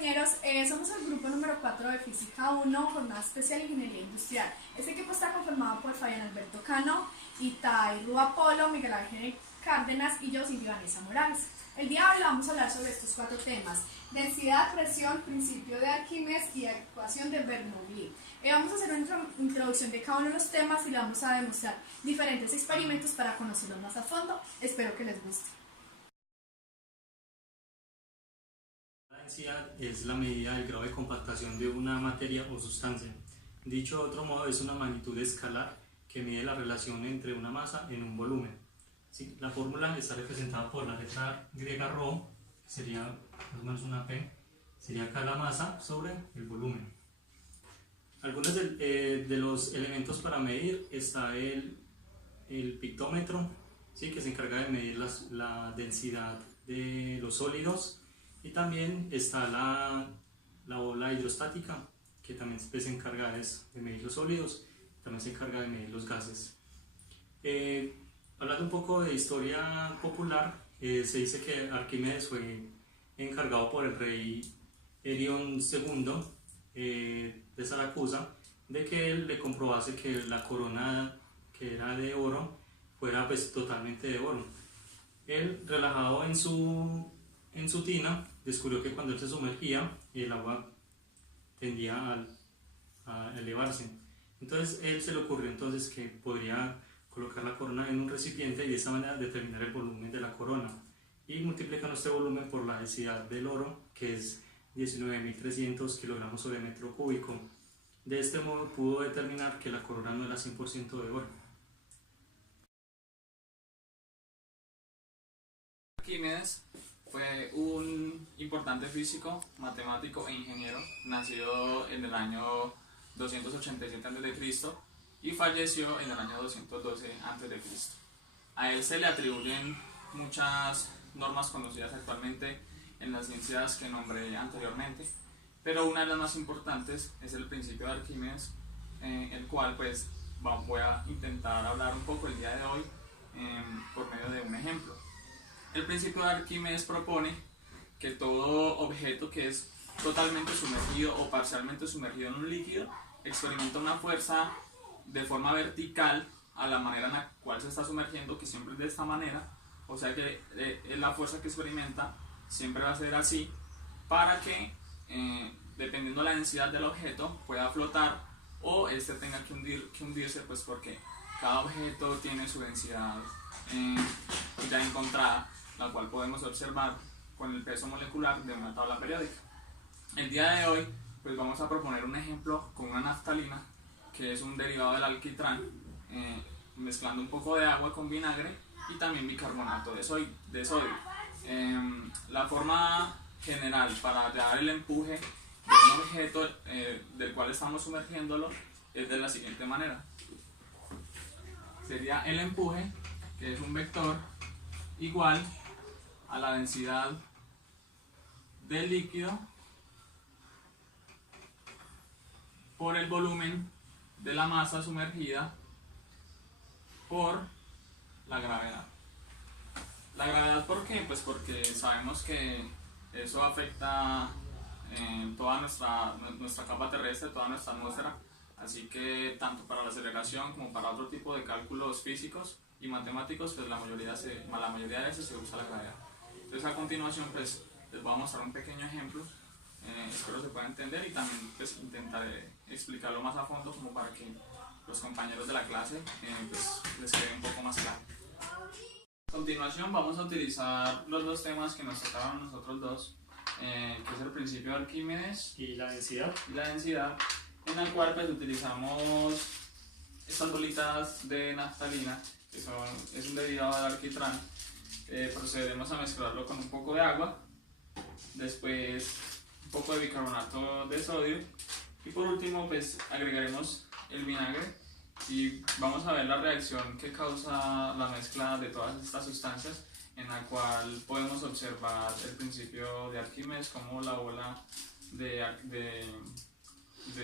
compañeros, somos el grupo número 4 de Física 1, jornada especial Ingeniería Industrial. Este equipo está conformado por Fabián Alberto Cano, Itay Rúa Polo, Miguel Ángel Cárdenas y yo, Silvia Vanessa Morales. El día de hoy vamos a hablar sobre estos 4 temas: densidad, presión, principio de Arquímedes y ecuación de Bernoulli. Vamos a hacer una introducción de cada uno de los temas y le vamos a demostrar diferentes experimentos para conocerlos más a fondo. Espero que les guste. La densidad es la medida del grado de compactación de una materia o sustancia. Dicho de otro modo, es una magnitud escalar que mide la relación entre una masa en un volumen. ¿Sí? La fórmula está representada por la letra griega ρ, que sería más o menos una P, sería acá la masa sobre el volumen. Algunos de los elementos para medir está el pictómetro, ¿sí? Que se encarga de medir la densidad de los sólidos, y también está la bola hidrostática, que también se encarga de medir los sólidos, también se encarga de medir los gases. Hablando un poco de historia popular, se dice que Arquímedes fue encargado por el rey Herión II de Siracusa de que él le comprobase que la corona, que era de oro, fuera pues totalmente de oro. Él, relajado en su tina, descubrió que cuando él se sumergía el agua tendía a elevarse. Entonces él se le ocurrió entonces que podría colocar la corona en un recipiente y de esa manera determinar el volumen de la corona, y multiplicando este volumen por la densidad del oro, que es 19.300 kilogramos sobre metro cúbico. De este modo pudo determinar que la corona no era 100% de oro. Arquímedes fue un importante físico, matemático e ingeniero, nacido en el año 287 a.C. y falleció en el año 212 a.C. A él se le atribuyen muchas normas conocidas actualmente en las ciencias que nombré anteriormente, pero una de las más importantes es el principio de Arquímedes, el cual pues voy a intentar hablar un poco el día de hoy por medio de un ejemplo. El principio de Arquímedes propone que todo objeto que es totalmente sumergido o parcialmente sumergido en un líquido experimenta una fuerza de forma vertical a la manera en la cual se está sumergiendo, que siempre es de esta manera, o sea que la fuerza que experimenta siempre va a ser así, para que dependiendo de la densidad del objeto pueda flotar o este tenga que hundirse, pues porque cada objeto tiene su densidad ya encontrada, la cual podemos observar con el peso molecular de una tabla periódica. El día de hoy pues vamos a proponer un ejemplo con una naftalina, que es un derivado del alquitrán, mezclando un poco de agua con vinagre y también bicarbonato de sodio. La forma general para dar el empuje de un objeto del cual estamos sumergiéndolo es de la siguiente manera. Sería el empuje, que es un vector igual a la densidad del líquido por el volumen de la masa sumergida por la gravedad. La gravedad, ¿por qué? Pues porque sabemos que eso afecta toda nuestra capa terrestre, toda nuestra atmósfera, así que tanto para la aceleración como para otro tipo de cálculos físicos y matemáticos, pues la mayoría de veces se usa la gravedad. Entonces a continuación pues les voy a mostrar un pequeño ejemplo, espero se pueda entender, y también pues intentaré explicarlo más a fondo como para que los compañeros de la clase pues les quede un poco más claro. A continuación vamos a utilizar los dos temas que nos tocaron a nosotros dos, que es el principio de Arquímedes Y la densidad, en el cual pues utilizamos estas bolitas de naftalina, que es un derivado del alquitrán. Procederemos a mezclarlo con un poco de agua, después un poco de bicarbonato de sodio y por último pues agregaremos el vinagre, y vamos a ver la reacción que causa la mezcla de todas estas sustancias, en la cual podemos observar el principio de Arquímedes, como la bola de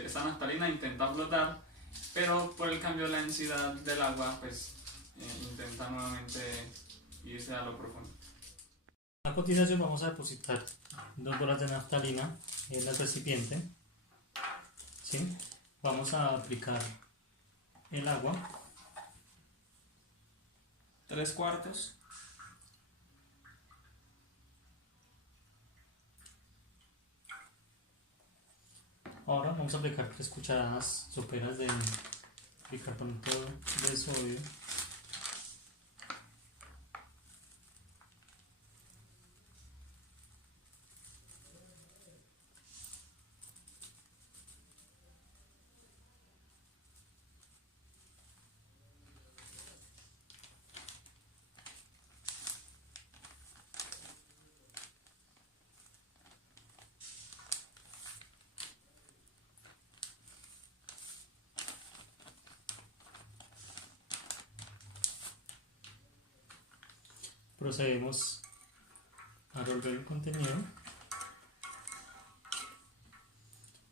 esta naftalina intenta flotar, pero por el cambio de la densidad del agua pues intenta nuevamente irse a lo profundo. A continuación vamos a depositar 2 bolas de naftalina en el recipiente. ¿Sí? Vamos a aplicar el agua. 3/4. Ahora vamos a aplicar 3 cucharadas soperas de bicarbonato de sodio. Procedemos a revolver el contenido.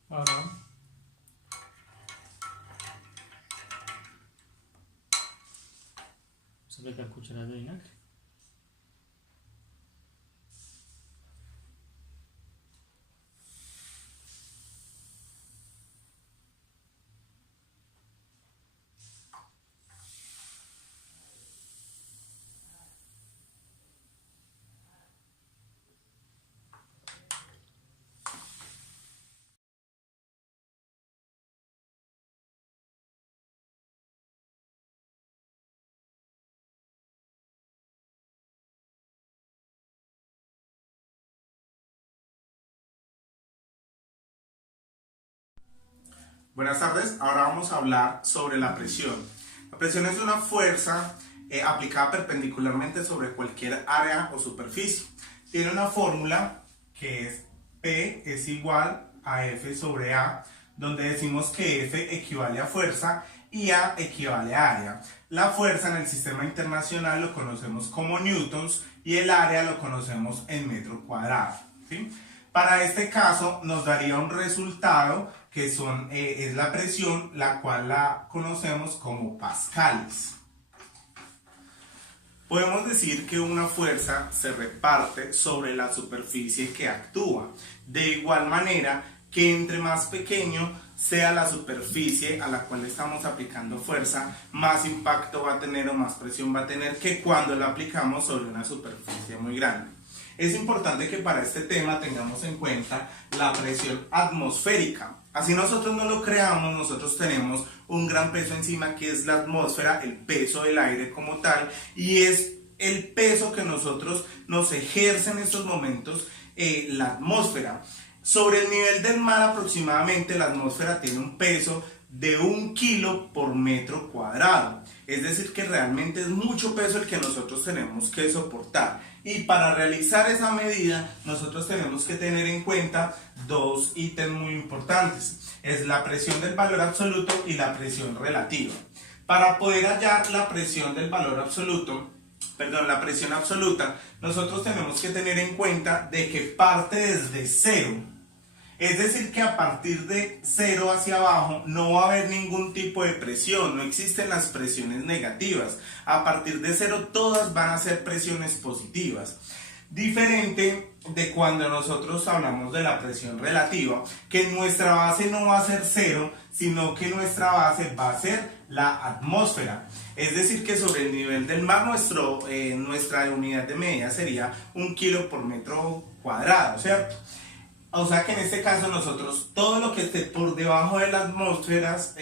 Ahora vamos a aplicar cucharadas de vinagre. Buenas tardes, ahora vamos a hablar sobre la presión. La presión es una fuerza aplicada perpendicularmente sobre cualquier área o superficie. Tiene una fórmula que es P es igual a F sobre A, donde decimos que F equivale a fuerza y A equivale a área. La fuerza en el sistema internacional lo conocemos como newtons y el área lo conocemos en metro cuadrado, ¿sí? Para este caso nos daría un resultado que es la presión, la cual la conocemos como pascales. Podemos decir que una fuerza se reparte sobre la superficie que actúa, de igual manera que entre más pequeño sea la superficie a la cual estamos aplicando fuerza, más impacto va a tener o más presión va a tener que cuando la aplicamos sobre una superficie muy grande. Es importante que para este tema tengamos en cuenta la presión atmosférica. Así nosotros no lo creamos, nosotros tenemos un gran peso encima que es la atmósfera, el peso del aire como tal, y es el peso que nosotros nos ejerce en estos momentos la atmósfera. Sobre el nivel del mar aproximadamente la atmósfera tiene un peso de 1 kilo por metro cuadrado. Es decir que realmente es mucho peso el que nosotros tenemos que soportar. Y para realizar esa medida nosotros tenemos que tener en cuenta 2 ítems muy importantes. Es la presión del valor absoluto y la presión relativa. Para poder hallar la presión del valor absoluto, la presión absoluta, nosotros tenemos que tener en cuenta de que parte desde cero. Es decir que a partir de 0 hacia abajo no va a haber ningún tipo de presión, no existen las presiones negativas. A partir de 0 todas van a ser presiones positivas. Diferente de cuando nosotros hablamos de la presión relativa, que nuestra base no va a ser 0, sino que nuestra base va a ser la atmósfera. Es decir que sobre el nivel del mar nuestra unidad de medida sería 1 kilo por metro cuadrado, ¿cierto? O sea que en este caso nosotros todo lo que esté por debajo de las atmósferas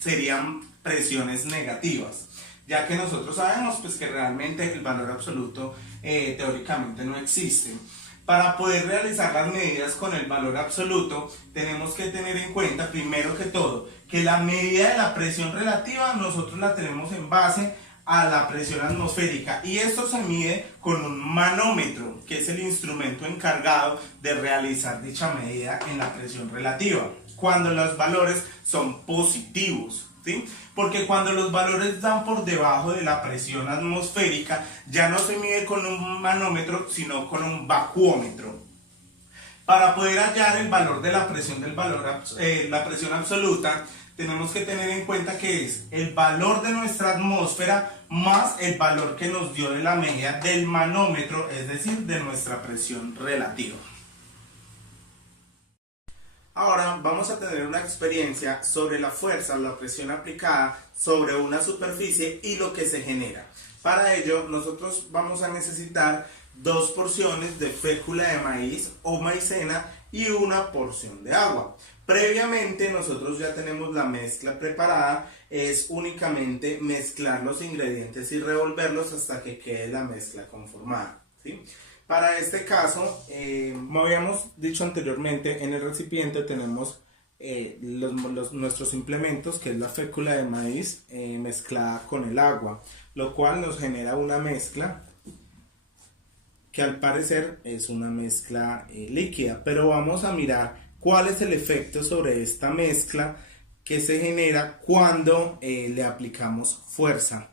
serían presiones negativas, ya que nosotros sabemos pues que realmente el valor absoluto teóricamente no existe. Para poder realizar las medidas con el valor absoluto tenemos que tener en cuenta primero que todo que la medida de la presión relativa nosotros la tenemos en base a la presión atmosférica y esto se mide con un manómetro, que es el instrumento encargado de realizar dicha medida en la presión relativa cuando los valores son positivos, ¿sí? Porque cuando los valores dan por debajo de la presión atmosférica ya no se mide con un manómetro sino con un vacuómetro. Para poder hallar el valor de la presión la presión absoluta tenemos que tener en cuenta que es el valor de nuestra atmósfera más el valor que nos dio de la medida del manómetro, es decir, de nuestra presión relativa. Ahora vamos a tener una experiencia sobre la fuerza o la presión aplicada sobre una superficie y lo que se genera. Para ello nosotros vamos a necesitar 2 porciones de fécula de maíz o maicena y una porción de agua. Previamente nosotros ya tenemos la mezcla preparada, es únicamente mezclar los ingredientes y revolverlos hasta que quede la mezcla conformada, ¿sí? Para este caso, como habíamos dicho anteriormente, en el recipiente tenemos nuestros implementos, que es la fécula de maíz mezclada con el agua, lo cual nos genera una mezcla que al parecer es una mezcla líquida, pero vamos a mirar cuál es el efecto sobre esta mezcla que se genera cuando le aplicamos fuerza.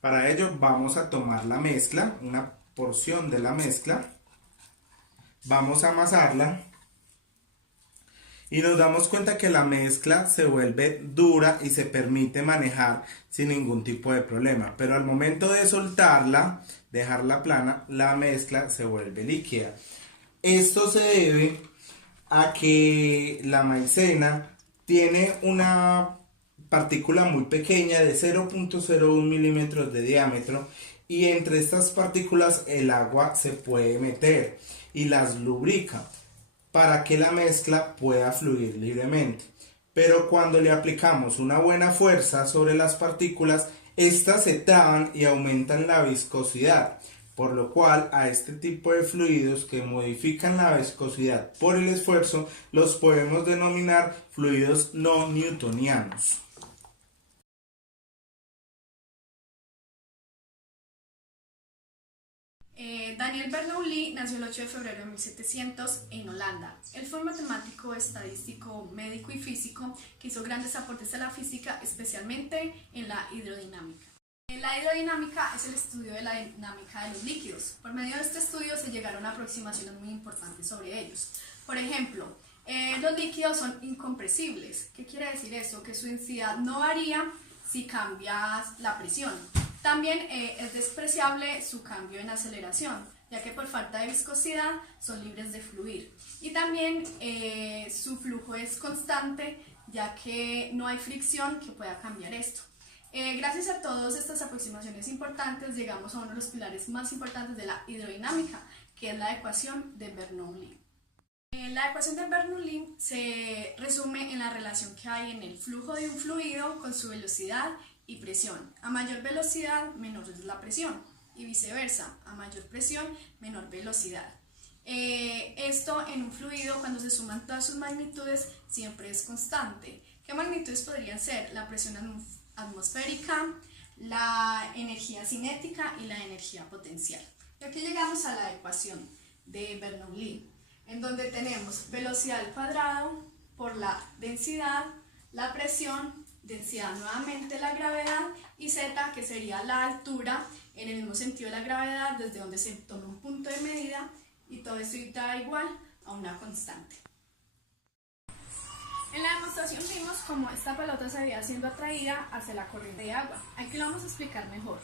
Para ello vamos a tomar la mezcla, una porción de la mezcla, vamos a amasarla y nos damos cuenta que la mezcla se vuelve dura y se permite manejar sin ningún tipo de problema, pero al momento de soltarla, dejarla plana, la mezcla se vuelve líquida. Esto se debe a que la maicena tiene una partícula muy pequeña de 0.01 milímetros de diámetro y entre estas partículas el agua se puede meter y las lubrica para que la mezcla pueda fluir libremente. Pero cuando le aplicamos una buena fuerza sobre las partículas, estas se traban y aumentan la viscosidad, por lo cual a este tipo de fluidos que modifican la viscosidad por el esfuerzo los podemos denominar fluidos no newtonianos. Daniel Bernoulli nació el 8 de febrero de 1700 en Holanda. Él fue un matemático, estadístico, médico y físico que hizo grandes aportes a la física, especialmente en la hidrodinámica. La hidrodinámica es el estudio de la dinámica de los líquidos. Por medio de este estudio se llegaron a aproximaciones muy importantes sobre ellos. Por ejemplo, los líquidos son incompresibles. ¿Qué quiere decir eso? Que su densidad no varía si cambias la presión. También es despreciable su cambio en aceleración, ya que por falta de viscosidad son libres de fluir. Y también su flujo es constante, ya que no hay fricción que pueda cambiar esto. Gracias a todas estas aproximaciones importantes llegamos a uno de los pilares más importantes de la hidrodinámica, que es la ecuación de Bernoulli. La ecuación de Bernoulli se resume en la relación que hay en el flujo de un fluido con su velocidad y presión. A mayor velocidad, menor es la presión, y viceversa, a mayor presión, menor velocidad. Esto en un fluido, cuando se suman todas sus magnitudes, siempre es constante. ¿Qué magnitudes podrían ser? La presión atmosférica, la energía cinética y la energía potencial. Y aquí llegamos a la ecuación de Bernoulli, en donde tenemos velocidad al cuadrado por la densidad, la presión, densidad nuevamente la gravedad y z, que sería la altura en el mismo sentido de la gravedad desde donde se toma un punto de medida, y todo esto da igual a una constante. En la demostración vimos cómo esta pelota se había siendo atraída hacia la corriente de agua. Aquí lo vamos a explicar mejor.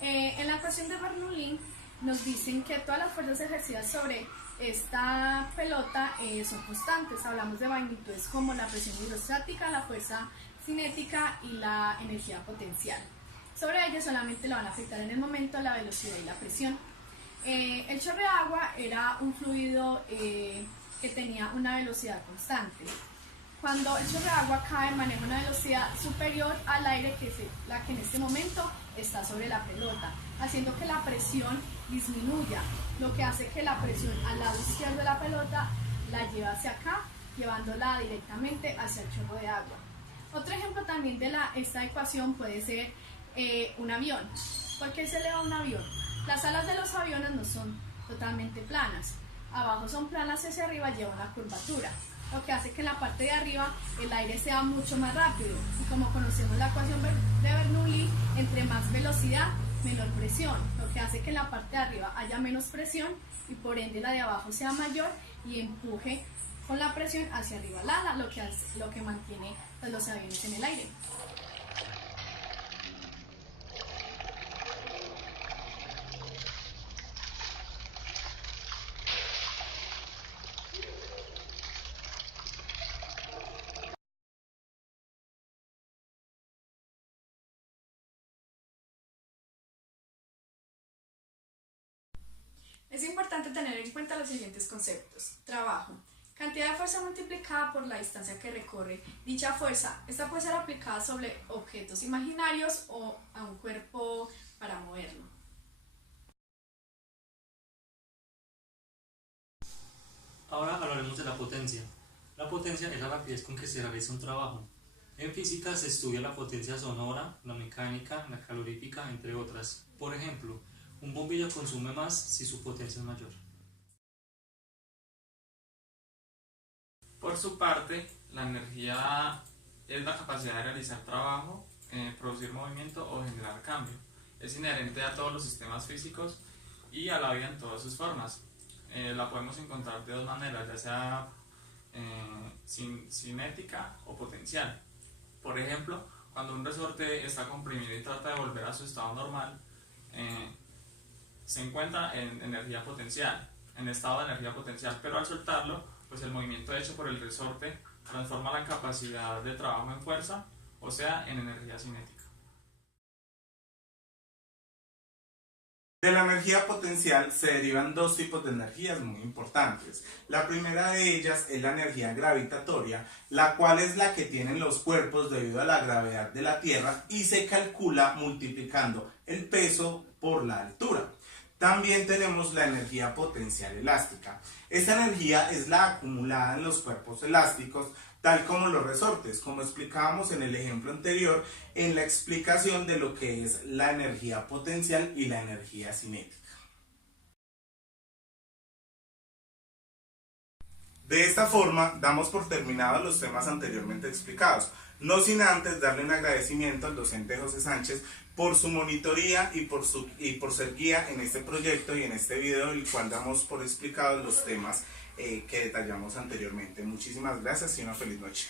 En la ecuación de Bernoulli nos dicen que todas las fuerzas ejercidas sobre esta pelota son constantes. Hablamos de magnitudes como la presión hidrostática, la fuerza cinética y la energía potencial. Sobre ello solamente la van a afectar en el momento la velocidad y la presión. El chorro de agua era un fluido que tenía una velocidad constante. Cuando el chorro de agua cae, maneja una velocidad superior al aire, que es la que en este momento está sobre la pelota, haciendo que la presión disminuya, lo que hace que la presión al lado izquierdo de la pelota la lleve hacia acá, llevándola directamente hacia el chorro de agua. Otro ejemplo también de esta ecuación puede ser un avión. ¿Por qué se eleva un avión? Las alas de los aviones no son totalmente planas. Abajo son planas, hacia arriba lleva una curvatura, lo que hace que en la parte de arriba el aire sea mucho más rápido. Y como conocemos la ecuación de Bernoulli, entre más velocidad, menor presión, lo que hace que en la parte de arriba haya menos presión y por ende la de abajo sea mayor y empuje con la presión hacia arriba al ala, lo que mantiene pues, los aviones en el aire. Es importante tener en cuenta los siguientes conceptos. Trabajo. Cantidad de fuerza multiplicada por la distancia que recorre dicha fuerza. Esta puede ser aplicada sobre objetos imaginarios o a un cuerpo para moverlo. Ahora hablaremos de la potencia. La potencia es la rapidez con que se realiza un trabajo. En física se estudia la potencia sonora, la mecánica, la calorífica, entre otras. Por ejemplo, un bombillo consume más si su potencia es mayor. Por su parte, la energía es la capacidad de realizar trabajo, producir movimiento o generar cambio. Es inherente a todos los sistemas físicos y a la vida en todas sus formas. La podemos encontrar de dos maneras, ya sea cinética o potencial. Por ejemplo, cuando un resorte está comprimido y trata de volver a su estado normal, se encuentra en energía potencial, en estado de energía potencial, pero al soltarlo, pues el movimiento hecho por el resorte transforma la capacidad de trabajo en fuerza, o sea, en energía cinética. De la energía potencial se derivan dos tipos de energías muy importantes. La primera de ellas es la energía gravitatoria, la cual es la que tienen los cuerpos debido a la gravedad de la Tierra y se calcula multiplicando el peso por la altura. También tenemos la energía potencial elástica. Esta energía es la acumulada en los cuerpos elásticos, tal como los resortes, como explicábamos en el ejemplo anterior, en la explicación de lo que es la energía potencial y la energía cinética. De esta forma, damos por terminados los temas anteriormente explicados, no sin antes darle un agradecimiento al docente José Sánchez por su monitoría y por ser guía en este proyecto y en este video, el cual damos por explicados los temas que detallamos anteriormente. Muchísimas gracias y una feliz noche.